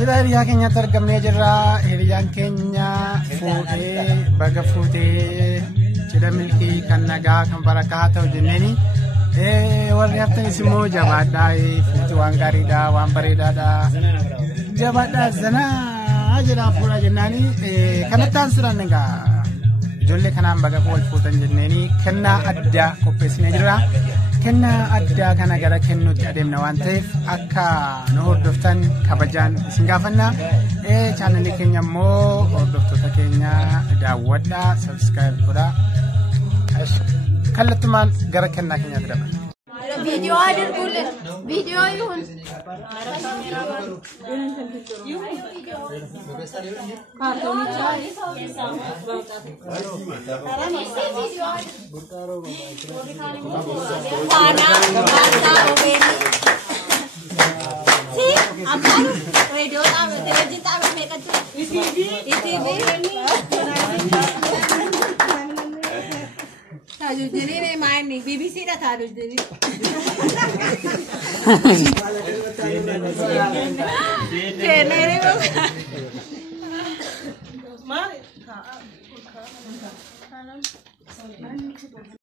Cidha hiriyaa keenyatti argamnee jirra. Hiriyaan keenya fuudhee baga fuutee cidha milkii kan nagaa kan barakaa ta'u jenneeni. Warri haftanis immoo jabaadhaa, fuutii waan gaariidha, waan bareedaadha. Jabaadhaa zanaa jedhaa fuudhaa jennaani. Kanatti aansuudhaan egaa ijoollee kanaan baga wal fuutan jenneeni kennaa addaa qopheessinee jirra. Kennaa addaa kana gara kennuutti adeemna waan ta'eef akka nu hordoftan kabajaan isin gaafanna. Chaanalii keenya immoo hordoftoota keenya daawwadhaa, subscribe godhaa. Kallattumaan gara kennaa keenyaatti dabarra. Video adirgulle video yun jadi ini main nih, BBC dah tahu jadi. Kene ini bukan.